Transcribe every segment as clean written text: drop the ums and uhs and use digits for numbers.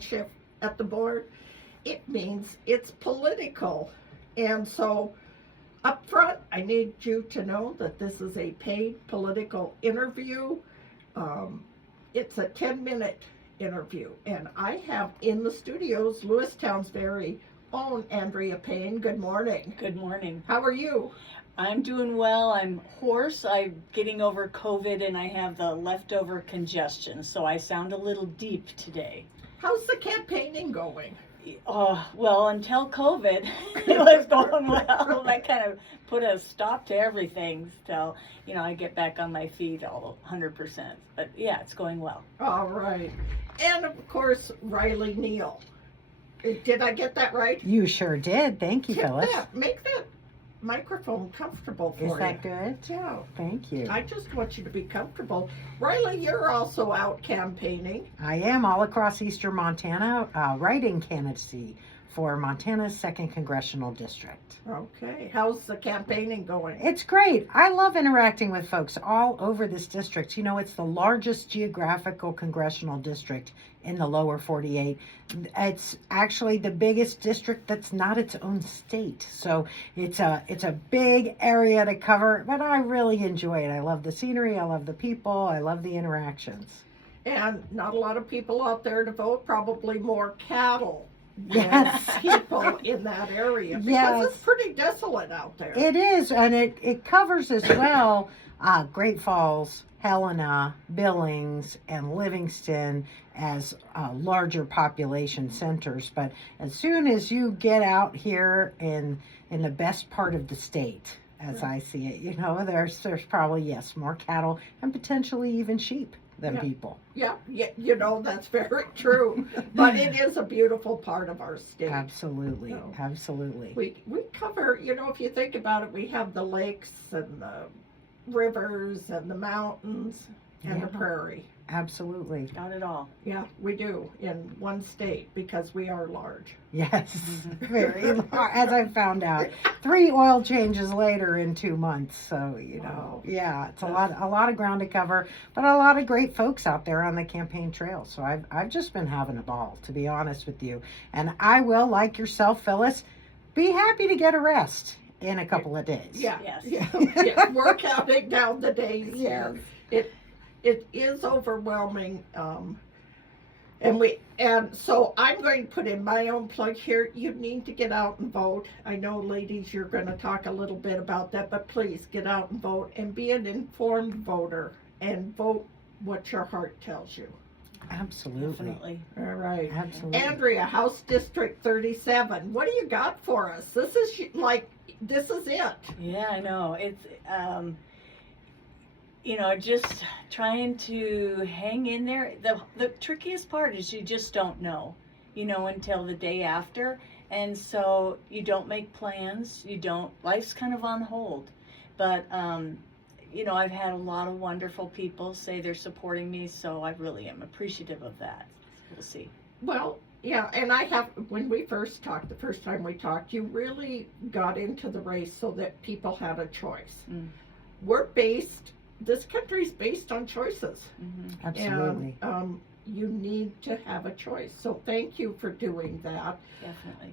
shift at the board, it means it's political. And so up front, I need you to know that this is a paid political interview. It's a 10-minute interview. And I have in the studios Lewistown's very own Andrea Payne. Good morning. Good morning. How are you? I'm doing well. I'm hoarse. I'm getting over COVID and I have the leftover congestion, so I sound a little deep today. How's the campaigning going? Well, until COVID, it was going well. I kind of put a stop to everything till, I get back on my feet all 100%. But yeah, it's going well. All right. And of course, Reilly Neill. Did I get that right? You sure did. Thank you, Phyllis. Make that microphone comfortable for you. Is that good? Yeah. Thank you. I just want you to be comfortable. Reilly, you're also out campaigning. I am all across eastern Montana, writing candidacy for Montana's 2nd Congressional District. Okay. How's the campaigning going? It's great. I love interacting with folks all over this district. It's the largest geographical congressional district in the lower 48. It's actually the biggest district that's not its own state. So it's a big area to cover, but I really enjoy it. I love the scenery. I love the people. I love the interactions. And not a lot of people out there to vote, probably more cattle. Yes. People in that area because yes. It's pretty desolate out there. It is, and it covers as well Great Falls, Helena, Billings, and Livingston as larger population centers. But as soon as you get out here in the best part of the state, as I see it, there's probably, yes, more cattle and potentially even sheep than people. Yeah, that's very true. But it is a beautiful part of our state. Absolutely, absolutely. We cover, if you think about it, we have the lakes and the rivers and the mountains and the prairie. Absolutely. Got it all. Yeah, we do in one state because we are large. Yes, very large. As I found out, 3 oil changes later in 2 months. So Wow. Yeah, it's a lot of ground to cover, but a lot of great folks out there on the campaign trail. So I've just been having a ball, to be honest with you. And I will, like yourself, Phyllis, be happy to get a rest in a couple of days. Yeah, Yes. yeah. We're counting down the days Yes. here. It is overwhelming, and so I'm going to put in my own plug here. You need to get out and vote. I know, ladies, you're going to talk a little bit about that, but please get out and vote and be an informed voter and vote what your heart tells you. Absolutely. Definitely. All right. Absolutely. Andrea, House District 37. What do you got for us? This is it. Yeah, I know. It's, just trying to hang in there. The trickiest part is you just don't know, until the day after. And so you don't make plans. Life's kind of on hold. But, I've had a lot of wonderful people say they're supporting me, so I really am appreciative of that. We'll see. Well, yeah, and when we first talked, the first time we talked, you really got into the race so that people had a choice. This country's based on choices. Mm-hmm. Absolutely. And you need to have a choice. So thank you for doing that. Definitely.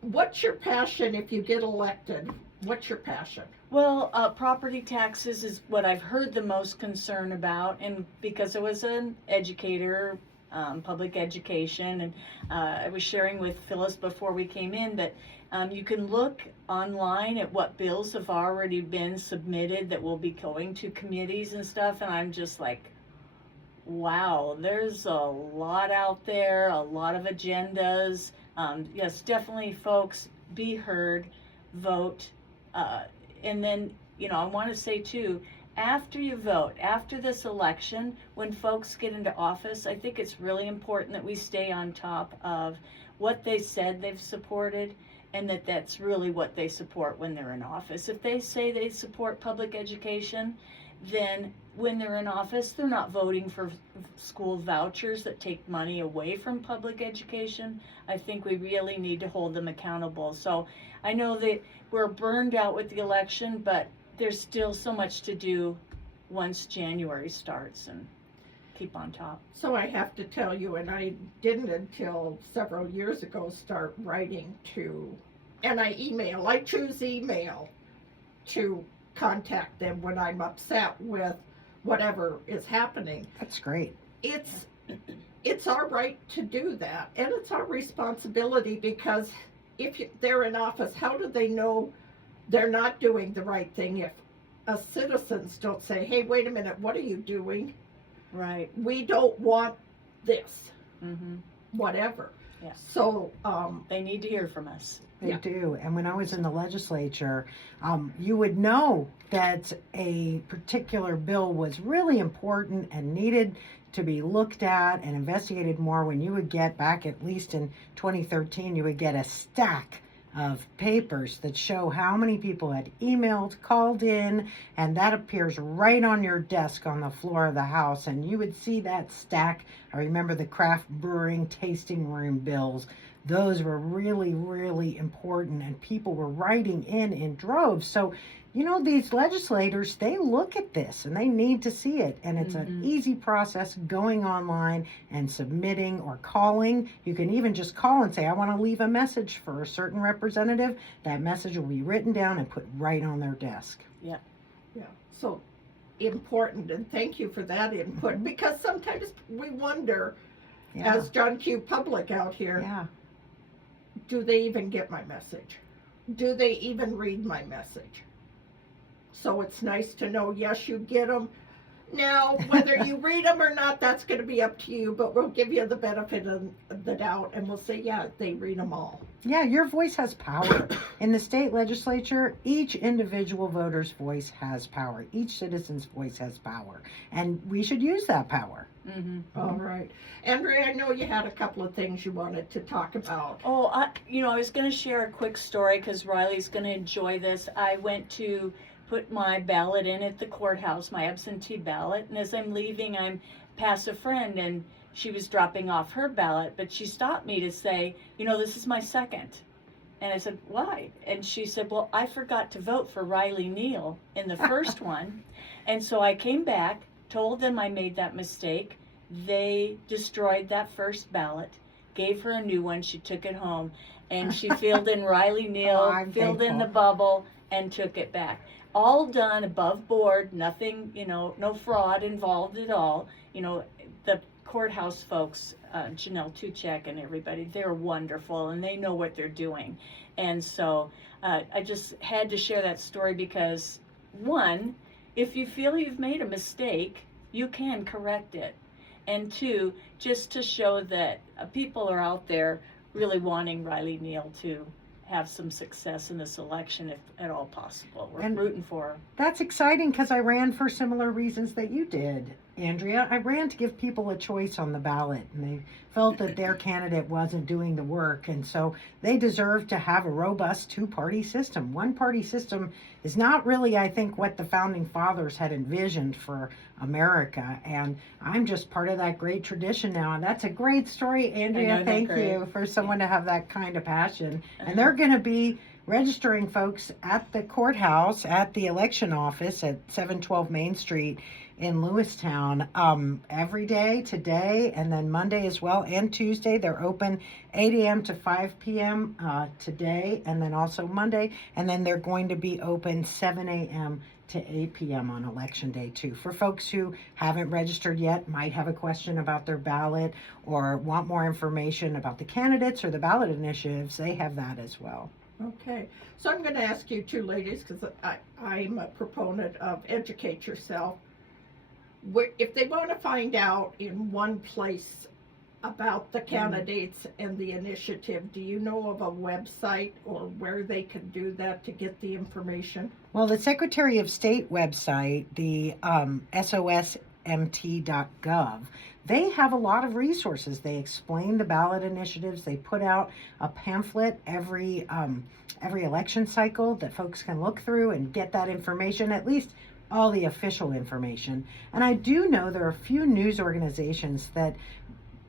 What's your passion if you get elected? What's your passion? Well, property taxes is what I've heard the most concern about, and because I was an educator, public education, and I was sharing with Phyllis before we came in that you can look online at what bills have already been submitted that will be going to committees and stuff, and I'm just like, wow, there's a lot out there, a lot of agendas. Yes, definitely, folks, be heard, vote, and then, I want to say too, after you vote, after this election, when folks get into office, I think it's really important that we stay on top of what they said they've supported, and that's really what they support when they're in office. If they say they support public education, then when they're in office, they're not voting for school vouchers that take money away from public education. I think we really need to hold them accountable. So I know that we're burned out with the election, but there's still so much to do once January starts and keep on top. So I have to tell you, and I didn't until several years ago start writing to, and I choose email to contact them when I'm upset with whatever is happening. That's great. It's our right to do that, and it's our responsibility, because if they're in office, how do they know they're not doing the right thing if citizens don't say, hey, wait a minute, what are you doing? Right. We don't want this, Mm-hmm. whatever. Yeah. So, They need to hear from us. They Yeah. do. And when I was in the legislature, you would know that a particular bill was really important and needed to be looked at and investigated more when you would get back, at least in 2013, you would get a stack of papers that show how many people had emailed, called in, and that appears right on your desk on the floor of the House. And you would see that stack. I remember the craft brewing tasting room bills. Those were really, really important, and people were writing in droves. So, you know, these legislators, they look at this and they need to see it. And it's an easy process, going online and submitting or calling. You can even just call and say, I want to leave a message for a certain representative. That message will be written down and put right on their desk. yeah, so important, and thank you for that input, because sometimes we wonder, Yeah. as John Q. Public out here, Yeah. do they even get my message? Do they even read my message? So it's nice to know, yes, you get them. Now, whether you read them or not, that's going to be up to you, but we'll give you the benefit of the doubt, and we'll say, yeah, they read them all. Yeah, your voice has power. In the state legislature, each individual voter's voice has power. Each citizen's voice has power. And we should use that power. Mm-hmm. All right. Andrea, I know you had a couple of things you wanted to talk about. Oh, I was going to share a quick story because Reilly's going to enjoy this. I went to put my ballot in at the courthouse, my absentee ballot, and as I'm leaving, I'm past a friend, and she was dropping off her ballot, but she stopped me to say, this is my second. And I said, why? And she said, well, I forgot to vote for Reilly Neill in the first one. And so I came back, told them I made that mistake. They destroyed that first ballot, gave her a new one. She took it home, and she filled in Reilly Neill, I'm filled in the thankful. bubble, and took it back. All done above board, nothing, no fraud involved at all. The courthouse folks, Janelle Tuchek and everybody, they're wonderful, and they know what they're doing. And so I just had to share that story because, one, if you feel you've made a mistake, you can correct it. And two, just to show that people are out there really wanting Reilly Neill to have some success in this election if at all possible. We're rooting for her. That's exciting because I ran for similar reasons that you did, Andrea. I ran to give people a choice on the ballot, and they felt that their candidate wasn't doing the work, and so they deserve to have a robust two-party system. One-party system is not really, I think, what the founding fathers had envisioned for America, and I'm just part of that great tradition now, and that's a great story, Andrea. Thank you for someone to have that kind of passion. And they're going to be registering folks at the courthouse, at the election office at 712 Main Street in Lewistown every day today, and then Monday as well, and Tuesday. They're open 8 a.m. to 5 p.m. Today, and then also Monday, and then they're going to be open 7 a.m. to 8 p.m. on election day too. For folks who haven't registered yet, might have a question about their ballot or want more information about the candidates or the ballot initiatives, they have that as well. Okay, so I'm going to ask you two ladies, because I'm a proponent of educate yourself. If they want to find out in one place about the candidates and the initiative, do you know of a website or where they can do that to get the information? Well, the Secretary of State website, the sosmt.gov, they have a lot of resources. They explain the ballot initiatives. They put out a pamphlet every election cycle that folks can look through and get that information, at least all the official information. And I do know there are a few news organizations that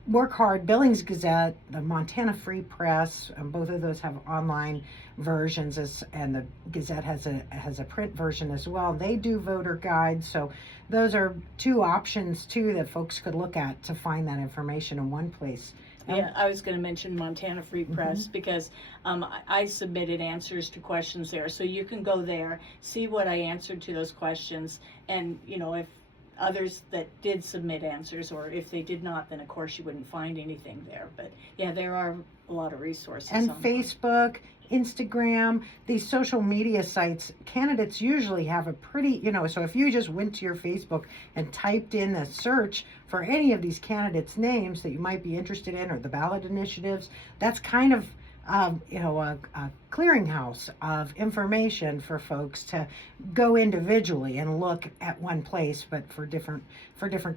work hard. Billings Gazette, the Montana Free Press, both of those have online versions, and the Gazette has a print version as well. They do voter guides, so those are two options too that folks could look at to find that information in one place. Yeah, I was going to mention Montana Free Press because I submitted answers to questions there. So you can go there, see what I answered to those questions, and if others that did submit answers, or if they did not, then of course you wouldn't find anything there. But yeah, there are a lot of resources. And online. Facebook, Instagram, these social media sites, candidates usually have a pretty, so if you just went to your Facebook and typed in a search for any of these candidates' names that you might be interested in, or the ballot initiatives, that's kind of a clearinghouse of information for folks to go individually and look at one place, but for different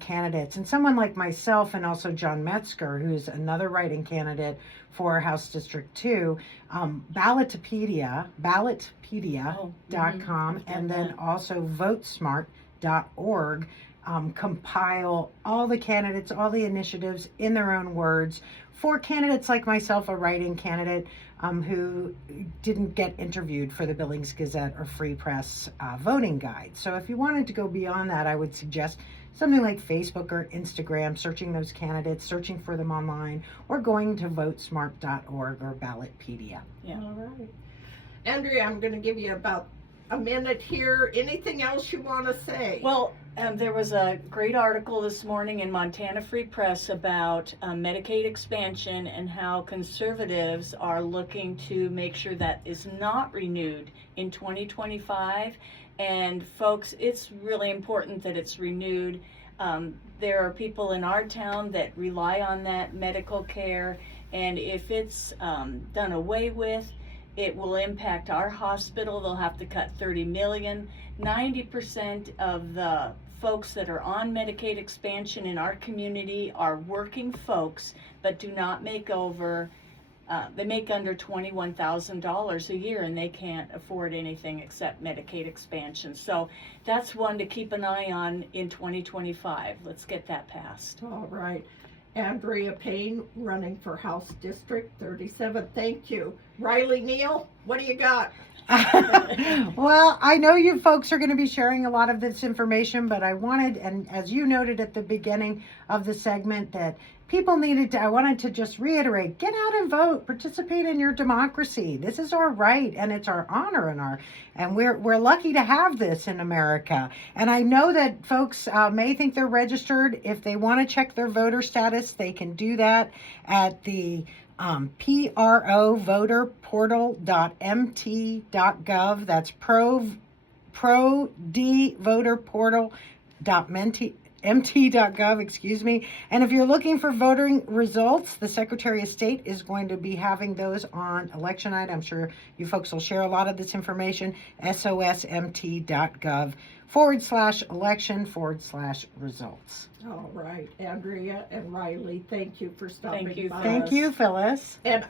candidates. And someone like myself, and also John Metzger, who's another write-in candidate for House District 2, ballotpedia.com, and then also votesmart.org compile all the candidates, all the initiatives in their own words for candidates like myself, a write-in candidate who didn't get interviewed for the Billings Gazette or Free Press voting guide. So if you wanted to go beyond that, I would suggest something like Facebook or Instagram, searching those candidates, searching for them online, or going to votesmart.org or Ballotpedia. Yeah. All right. Andrea, I'm going to give you about a minute here. Anything else you want to say? Well, there was a great article this morning in Montana Free Press about Medicaid expansion and how conservatives are looking to make sure that is not renewed in 2025. And folks, it's really important that it's renewed. There are people in our town that rely on that medical care, and if it's done away with, it will impact our hospital. They'll have to cut $30 million. 90% of the folks that are on Medicaid expansion in our community are working folks, but do not make over, they make under $21,000 a year, and they can't afford anything except Medicaid expansion. So that's one to keep an eye on in 2025. Let's get that passed. All right. Andrea Payne, running for House District 37. Thank you. Reilly Neill, what do you got? Well, I know you folks are going to be sharing a lot of this information, but I wanted, and as you noted at the beginning of the segment, that people needed to, I wanted to just reiterate, get out and vote, participate in your democracy. This is our right, and it's our honor, and we're lucky to have this in America. And I know that folks may think they're registered. If they want to check their voter status, they can do that at the provoterportal.mt.gov. That's prodvoterportal.mt.gov, excuse me. And if you're looking for voting results, the Secretary of State is going to be having those on election night. I'm sure you folks will share a lot of this information. sosmt.gov/election/results. All right, Andrea and Reilly, thank you for stopping Thank you. by. Thank you, Phyllis. And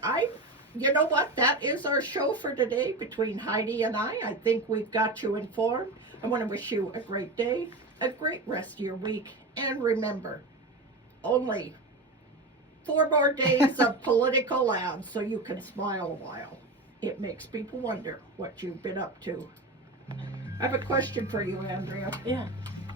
you know what? That is our show for today between Heidi and I. I think we've got you informed. I want to wish you a great day, a great rest of your week. And remember, only 4 more days of political ads so you can smile a while. It makes people wonder what you've been up to. I have a question for you, Andrea. Yeah.